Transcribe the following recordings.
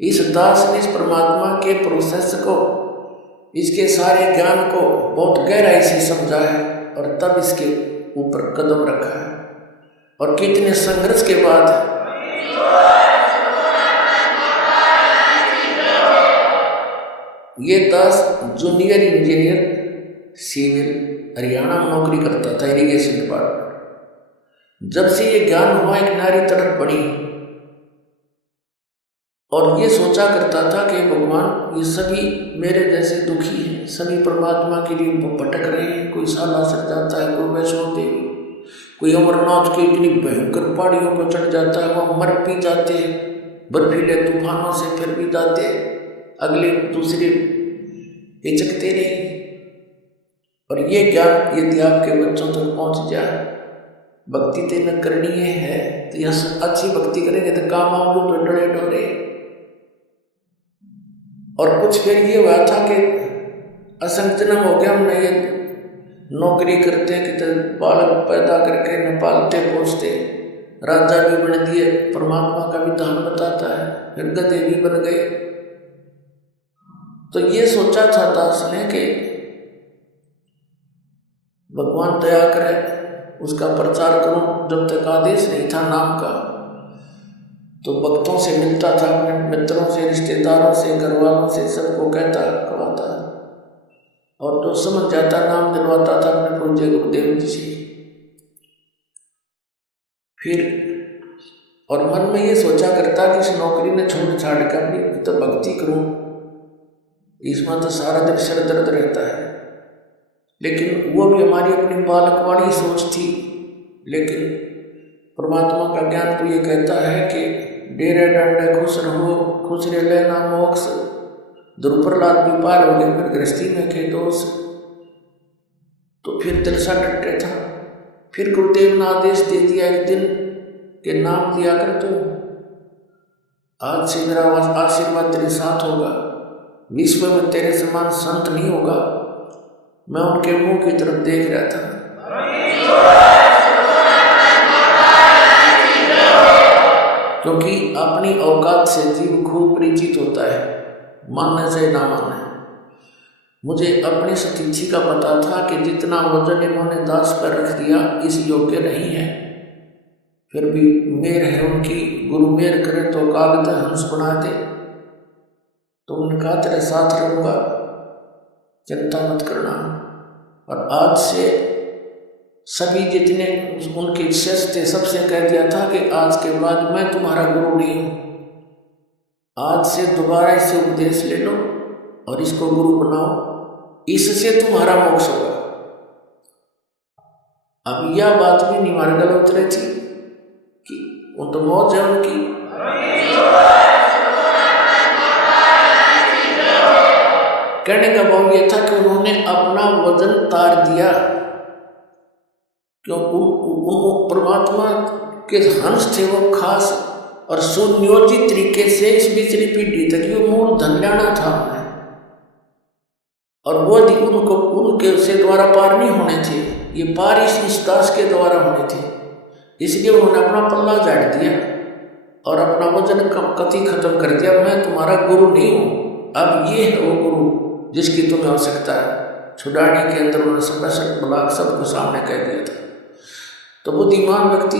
इस दास ने इस परमात्मा के प्रोसेस को, इसके सारे ज्ञान को बहुत गहराई से समझा है और तब इसके ऊपर कदम रखा है। और कितने संघर्ष के बाद ये दास जूनियर इंजीनियर सिविल हरियाणा में नौकरी करता था, इरिगेशन डिपार्टमेंट। जब से ये ज्ञान हुआ, एक नारी तड़प पड़ी और ये सोचा करता था कि भगवान ये सभी मेरे जैसे दुखी हैं, सभी परमात्मा के लिए भटक रहे हैं। कोई सालासर जाता है, कोई वैष्णो देवी, कोई अमरनाथ की इतनी भयंकर पहाड़ियों पर चढ़ जाता है, वहाँ मर भी जाते हैं बर्फीले तूफानों से, फिर भी जाते हैं, अगले दूसरे हिचकते नहीं। और ये ज्ञान यदि आपके बच्चों तक पहुँच जाए, भक्ति तेन करनी है तो यह अच्छी भक्ति करेंगे तो काम आओगे तो डरे डरे। और कुछ फिर ये हुआ था कि असंतुलन हो गया, हमने ये नौकरी करते हैं कि बालक पैदा करके न पालते पोसते, राजा भी बन दिए, परमात्मा का विधान बताता है, फिर गधे भी बन गए। तो ये सोचा था दास ने कि भगवान दया करे, उसका प्रचार करूं। जब तक आदेश नहीं था नाम का, तो भक्तों से मिलता था, अपने मित्रों से, रिश्तेदारों से, घर वालों से, सबको कहता कहवाता, और जो समझ जाता नाम दिलवाता था अपने पूज्य गुरुदेव जी से। फिर और मन में ये सोचा करता कि इस नौकरी ने छोड़ छाड़ कर भी तो भक्ति करूं, इसमें तो सारा दिन सर दर्द रहता है। लेकिन वो भी हमारी अपनी बालक वाली सोच थी। लेकिन परमात्मा का ज्ञान तो ये कहता है कि डेरे डंडे खुश रहो, खुश रह लेना मोक्ष, ध्रुव प्रहलाद भी पार हो गए, फिर गृहस्थी में थे दोष। तो फिर दिल सा डटे था। फिर गुरुदेव ने आदेश दे दिया एक दिन के नाम दिया कर तू, आज से मेरा आशीर्वाद तेरे साथ होगा, विश्व में तेरे समान संत नहीं होगा। मैं उनके मुंह की तरफ देख रहा था। क्योंकि अपनी औकात से जीव खूब परिचित होता है, मानने से ना मानने। मुझे अपनी स्थिति का पता था कि जितना वजन इन्होंने दास पर रख दिया इस योग्य नहीं है। फिर भी मेर है उनकी, गुरु मेर करे तो कागज हंस बना दे। तो उन्होंने कहा तेरे साथ रहूँगा, चिंता मत करना। और आज से सभी जितने उनके शिष्य थे सबसे कह दिया था कि आज के बाद मैं तुम्हारा गुरु नहीं हूँ, आज से दोबारा इसे उपदेश ले लो और इसको गुरु बनाओ, इससे तुम्हारा मोक्ष होगा। अब यह बात भी निवार गल उतरे थी कि वो तो मौज है उनकी। कहने का भाव यह था कि उन्होंने अपना वजन तार दिया, क्योंकि वो परमात्मा के हंस थे, वो खास और सुनियोजित तरीके से इस बिचली पीढ़ी तक ये मूल धन जाना था उन्हें, और वो उनको उनके से द्वारा पार नहीं होने थे, ये पार इस दास के द्वारा होने थे। इसलिए उन्होंने अपना पल्ला झाड़ दिया और अपना वजन कति खत्म कर दिया। मैं तुम्हारा गुरु नहीं हूँ, अब ये है वो गुरु जिसकी तुम्हें आवश्यकता है। छुड़ाने के अंदर उन्होंने स्पेशल ब्लॉक सबको सामने कह दिया था। तो बुद्धिमान व्यक्ति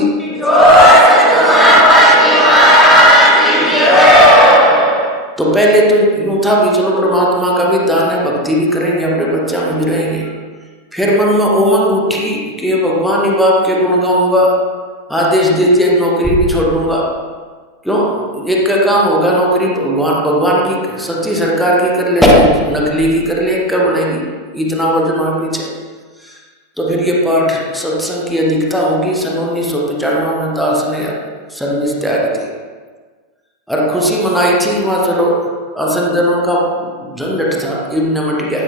तो पहले तो यूँ था भी चलो परमात्मा का भी दान है, भक्ति भी करेंगे, अपने बच्चा में भी रहेंगे। फिर मन में उमंग उठी कि भगवान ही बाप के गुण गाऊंगा, आदेश देते नौकरी भी छोड़ दूंगा। क्यों, एक का काम होगा, नौकरी भगवान की सच्ची सरकार की कर ले, नकली की कर ले, एक का बनेगी, इतना वजन और पीछे। तो फिर ये पाठ सत्संग की अधिकता होगी। सन 1995 में दास ने सर्विस त्याग दी और खुशी मनाई थी। वहाँ चलो असल जनों का झंझट था, ये निमट गया,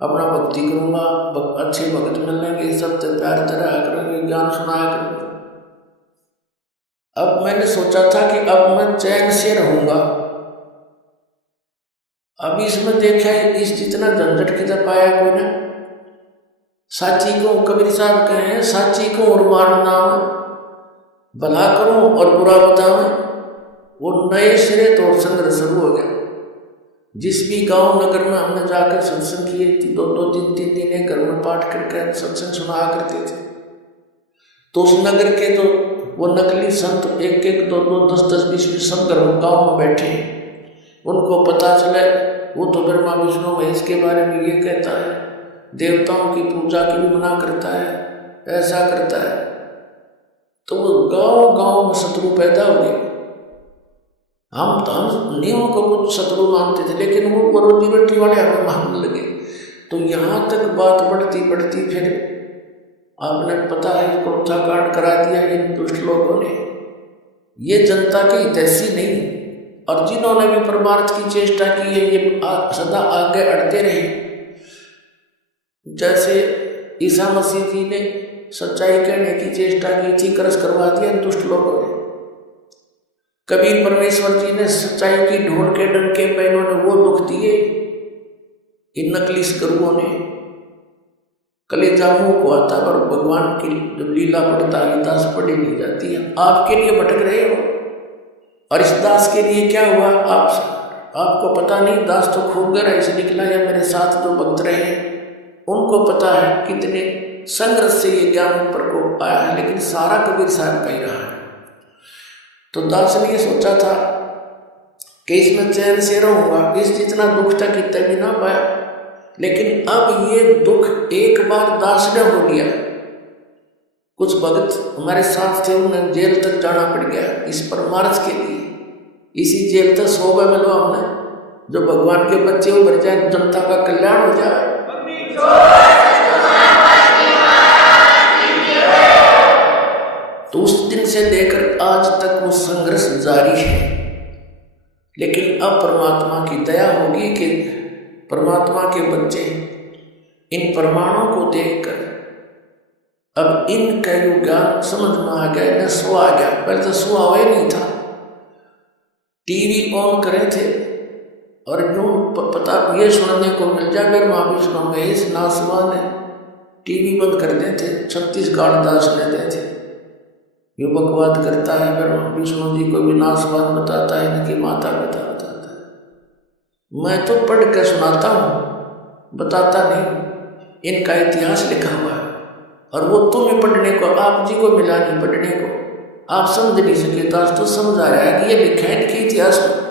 अपना भक्ति करूँगा, अच्छे भक्त मिलेंगे, सब प्यार तरह करेंगे, ज्ञान सुनाया करेंगे। अब मैंने सोचा था कि अब मैं चैन से रहूँगा। अब इसमें देखा इस जितना झंझट किधर पाया कोई ने। साची को कबीर साहब कहे हैं, साची को और मारना, भला करूं और बुरा बताऊं, वो नए सिरे तो संघर्ष शुरू हो गया। जिस भी गांव नगर में हमने जाकर सत्संग किए, 2-2, 3-3 दिन घर में पाठ करके सत्संग सुना करते थे, तो उस नगर के तो वो नकली संत 1-1, 2-2, 10-10, 20-20 सब गाँव में बैठे, उनको पता चले वो तो ब्रह्मा विष्णु महेश के बारे में ये कहता है, देवताओं की पूजा की भी मना करता है, ऐसा करता है। तो वो गांव गांव में शत्रु पैदा हो गए। हम नहीं उनको कुछ शत्रु मानते थे, लेकिन वो रोजी रोटी वाले हमें मानने लगे। तो यहाँ तक बात बढ़ती बढ़ती फिर आपने पता है क्रोधा कांड करा दिया इन दुष्ट लोगों ने। ये जनता के हितैषी नहीं, और जिन्होंने भी परमार्थ की चेष्टा की है ये सदा आगे अड़ते रहे। जैसे ईसा मसीह जी ने सच्चाई कहने की चेष्टा की थी, कर्ज करवा दिया दुष्ट लोगों ने। कबीर परमेश्वर जी ने सच्चाई की ढोल के डंके पे इन्होंने वो दुख दिए इन नकली गुरुओं ने। कलेजा मुंह को आता पर भगवान की जब लीला पढ़ता है दास पढ़ी नहीं जाती है। आपके लिए भटक रहे हो, और इस दास के लिए क्या हुआ आपको पता नहीं। दास तो खूब गहराई से निकला, या मेरे साथ जो भक्त रहे उनको पता है कितने संघर्ष से ये ज्ञान ऊपर को आया है, लेकिन सारा कबीर साहब का ही रहा है। तो दास ने ये सोचा था कि इसमें चैन से रहूंगा, इस जितना दुख था कितना भी ना पाया, लेकिन अब ये दुख एक बार दास ने हो लिया। कुछ भगत हमारे साथ थे, उन्हें जेल तक जाना पड़ गया इस परमार्थ के लिए। इसी जेल तक 100 मिलो हमने, जो भगवान के बच्चे उभर जाए, जनता का कल्याण हो जाए। तो उस दिन से लेकर आज तक वो संघर्ष जारी है। लेकिन अब परमात्मा की दया होगी कि परमात्मा के बच्चे इन प्रमाणों को देखकर अब इनका जो ज्ञान समझ में आ गया, इन्हें सो आ गया। पहले तो सो हुआ ही नहीं था, टीवी ऑन करे थे और यूं पता ये सुनने को मिल जाए मेरे महाविष्णु महेश नासवान है, टीवी बंद कर देते। 36 गाड़ दास लेते थे, ये बकवाद करता है, फिर विष्णु जी को भी नासवान बताता है, इनकी माता पिता बताता है। मैं तो पढ़ कर सुनाता हूँ, बताता नहीं। इनका इतिहास लिखा हुआ है, और वो तुम्हें पढ़ने को, आप जी को मिला नहीं पढ़ने को, आप समझ नहीं सके। दास तो समझ आ रहा है कि ये लिखा है इनके इतिहास में।